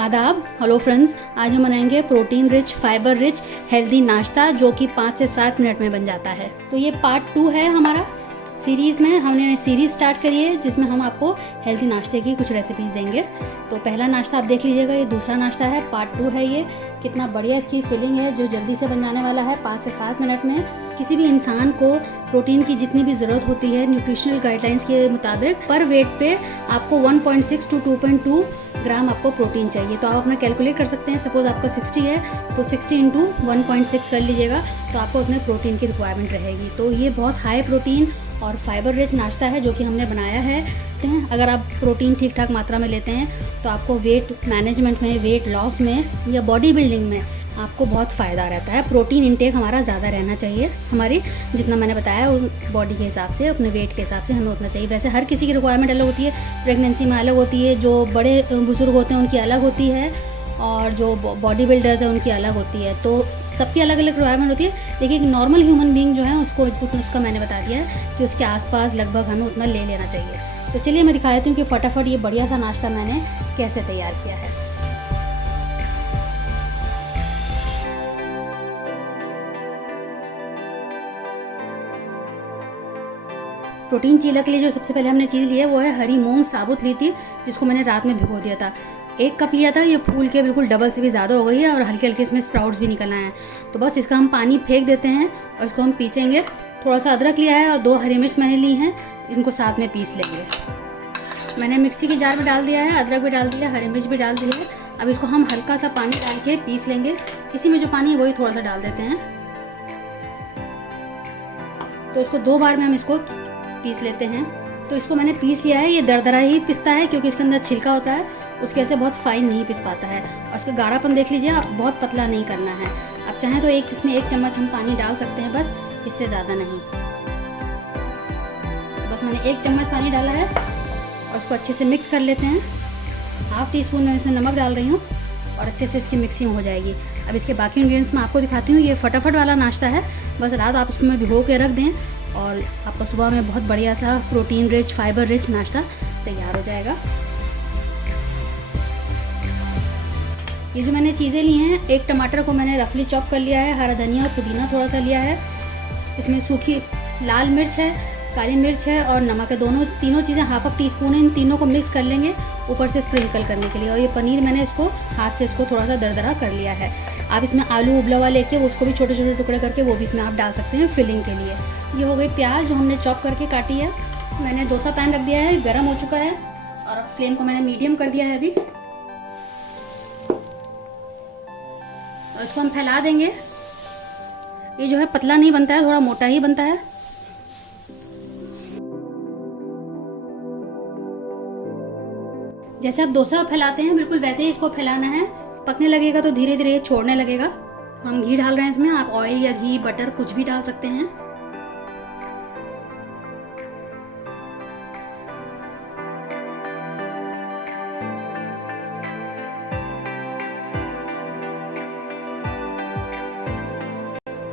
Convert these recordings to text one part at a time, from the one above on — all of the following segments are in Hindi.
आदाब, हेलो फ्रेंड्स। आज हम बनाएंगे protein rich, fibre rich, healthy नाश्ता जो कि 5 से 7 मिनट में बन जाता है। तो ये पार्ट 2 है हमारा सीरीज़ में। हमने सीरीज़ स्टार्ट करी है जिसमें हम आपको हेल्दी नाश्ते की कुछ रेसिपीज़ देंगे। तो पहला नाश्ता आप देख लीजिएगा, ये दूसरा नाश्ता है, पार्ट 2 है ये। कितना बढ़िया इसकी फिलिंग है जो जल्दी से बन जाने वाला है 5 से 7 मिनट में। किसी भी इंसान को प्रोटीन की जितनी भी ज़रूरत होती है न्यूट्रिशनल गाइडलाइंस के मुताबिक पर वेट पे आपको 1.6 टू 2.2 ग्राम आपको प्रोटीन चाहिए। तो आप अपना कैलकुलेट कर सकते हैं। सपोज आपका 60 है तो 60 इंटू 1.6 कर लीजिएगा तो आपको उतने प्रोटीन की रिक्वायरमेंट रहेगी। तो ये बहुत हाई प्रोटीन और फाइबर रिच नाश्ता है जो कि हमने बनाया है। अगर आप प्रोटीन ठीक ठाक मात्रा में लेते हैं तो आपको वेट मैनेजमेंट में, वेट लॉस में या बॉडी बिल्डिंग में आपको बहुत फ़ायदा रहता है। प्रोटीन इंटेक हमारा ज़्यादा रहना चाहिए, हमारी जितना मैंने बताया उन बॉडी के हिसाब से, अपने वेट के हिसाब से हमें उतना चाहिए। वैसे हर किसी की रिक्वायरमेंट अलग होती है, प्रेगनेंसी में अलग होती है, जो बड़े बुजुर्ग होते हैं उनकी अलग होती है और जो बॉडी बिल्डर्स हैं उनकी अलग होती है। तो सबकी अलग अलग रिक्वायरमेंट होती है। लेकिन एक नॉर्मल ह्यूमन बीइंग जो है उसका मैंने बता दिया है कि उसके आसपास लगभग हमें उतना ले लेना चाहिए। तो चलिए मैं दिखा देती हूँ कि फटाफट ये बढ़िया सा नाश्ता मैंने कैसे तैयार किया है। प्रोटीन चीला के लिए जो सबसे पहले हमने चीज़ ली है वो है हरी मूंग साबुत ली थी, जिसको मैंने रात में भिगो दिया था। 1 कप लिया था, ये फूल के बिल्कुल डबल से भी ज़्यादा हो गई है और हल्के हल्के इसमें स्प्राउट्स भी निकल आए हैं। तो बस इसका हम पानी फेंक देते हैं और इसको हम पीसेंगे। थोड़ा सा अदरक लिया है और 2 हरी मिर्च मैंने ली हैं, इनको साथ में पीस लेंगे। मैंने मिक्सी की जार में डाल दिया है, अदरक भी डाल दिया, हरी मिर्च भी डाल दी है। अब इसको हम हल्का सा पानी डाल के पीस लेंगे। इसी में जो पानी है वही थोड़ा सा डाल देते हैं। तो इसको 2 बार में हम इसको पीस लेते हैं। तो इसको मैंने पीस लिया है। ये दरदरा ही पिसता है क्योंकि इसके अंदर छिलका होता है, उसके ऐसे बहुत फाइन नहीं पिस पाता है। और इसका गाढ़ापन देख लीजिए आप, बहुत पतला नहीं करना है। आप चाहें तो इसमें 1 चम्मच हम पानी डाल सकते हैं, बस इससे ज़्यादा नहीं। तो बस मैंने 1 चम्मच पानी डाला है और इसको अच्छे से मिक्स कर लेते हैं। 1/2 टीस्पून मैं इसमें नमक डाल रही हूँ और अच्छे से इसकी मिक्सिंग हो जाएगी। अब इसके बाकी इंग्रेडिएंट्स मैं आपको दिखाती हूँ। ये फटाफट वाला नाश्ता है, बस रात आप उसमें भिगो के रख दें और आपका सुबह में बहुत बढ़िया सा प्रोटीन रिच, फाइबर रिच नाश्ता तैयार हो जाएगा। ये जो मैंने चीज़ें ली हैं, 1 टमाटर को मैंने रफली चॉप कर लिया है, हरा धनिया और पुदीना थोड़ा सा लिया है, इसमें सूखी लाल मिर्च है, काली मिर्च है और नमक है। तीनों चीज़ें 1/2 टीस्पून है। इन तीनों को मिक्स कर लेंगे ऊपर से स्प्रिंकल करने के लिए। और ये पनीर मैंने इसको हाथ से इसको थोड़ा सा दरदरा कर लिया है। आप इसमें आलू उबला हुआ लेके उसको भी छोटे छोटे टुकड़े करके वो भी इसमें आप डाल सकते हैं फिलिंग के लिए। ये हो गई प्याज जो हमने चॉप करके काटी है। मैंने डोसा पैन रख दिया है, गर्म हो चुका है और अब फ्लेम को मैंने मीडियम कर दिया है अभी। और इसको हम फैला देंगे। ये जो है पतला नहीं बनता है, थोड़ा मोटा ही बनता है। जैसे आप डोसा फैलाते हैं बिल्कुल वैसे ही इसको फैलाना है। पकने लगेगा तो धीरे धीरे छोड़ने लगेगा। हम घी डाल रहे हैं इसमें, आप ऑयल या घी, बटर कुछ भी डाल सकते हैं।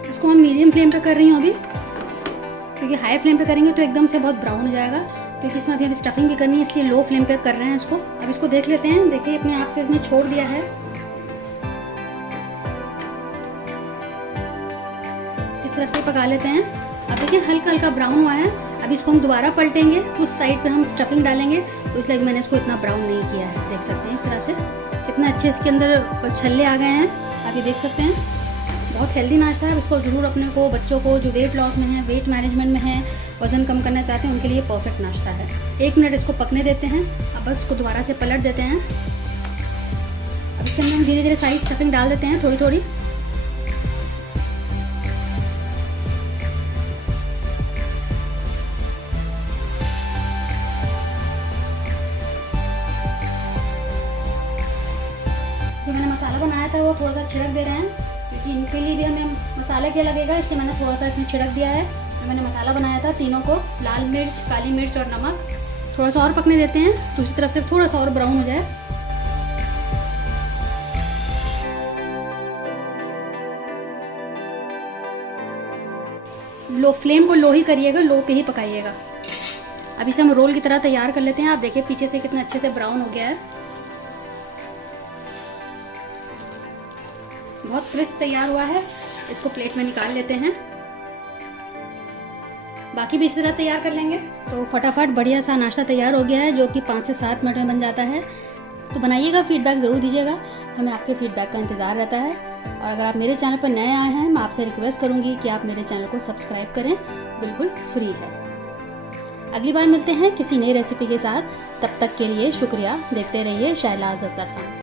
इसको हम मीडियम फ्लेम पे कर रही हूँ अभी, क्योंकि हाई फ्लेम पे करेंगे तो एकदम से बहुत ब्राउन हो जाएगा। क्योंकि इसमें अभी हमें स्टफिंग भी करनी है, इसलिए लो फ्लेम पे कर रहे हैं इसको। अब इसको देख लेते हैं। देखिए अपने आप से इसने छोड़ दिया है। इस तरफ से पका लेते हैं। अब देखिए हल्का हल्का ब्राउन हुआ है। अब इसको हम दोबारा पलटेंगे, उस साइड पे हम स्टफिंग डालेंगे, तो इसलिए मैंने इसको इतना ब्राउन नहीं किया है। देख सकते हैं इस तरह से कितना अच्छे इसके अंदर छल्ले आ गए हैं। आप ये देख सकते हैं, बहुत हेल्दी नाश्ता है। इसको ज़रूर अपने को, बच्चों को जो वेट लॉस में है, वेट मैनेजमेंट में है, वज़न कम करना चाहते हैं, उनके लिए परफेक्ट नाश्ता है। 1 मिनट इसको पकने देते हैं। अब बस इसको दोबारा से पलट देते हैं। अब इसके अंदर हम धीरे धीरे सारी स्टफिंग डाल देते हैं, थोड़ी थोड़ी। जो मैंने मसाला बनाया था वो थोड़ा सा छिड़क दे रहे हैं, क्योंकि इनके लिए भी हमें मसाला क्या लगेगा, इसलिए मैंने थोड़ा सा इसमें छिड़क दिया है। मैंने मसाला बनाया था तीनों को, लाल मिर्च, काली मिर्च और नमक। थोड़ा सा और पकने देते हैं, दूसरी तरफ से थोड़ा सा और ब्राउन हो जाए। लो फ्लेम को लो ही करिएगा, लो पे ही पकाइएगा। अब इसे हम रोल की तरह तैयार कर लेते हैं। आप देखिए पीछे से कितना अच्छे से ब्राउन हो गया है। बहुत क्रिस्प तैयार हुआ है। इसको प्लेट में निकाल लेते हैं। बाकी भी इसी तरह तैयार कर लेंगे। तो फटाफट बढ़िया सा नाश्ता तैयार हो गया है, जो कि 5 से 7 मिनट में बन जाता है। तो बनाइएगा, फीडबैक ज़रूर दीजिएगा, हमें आपके फीडबैक का इंतज़ार रहता है। और अगर आप मेरे चैनल पर नए आए हैं, मैं आपसे रिक्वेस्ट करूँगी कि आप मेरे चैनल को सब्सक्राइब करें, बिल्कुल फ्री है। अगली बार मिलते हैं किसी नई रेसिपी के साथ। तब तक के लिए शुक्रिया। देखते रहिए शैला अज़हर खान।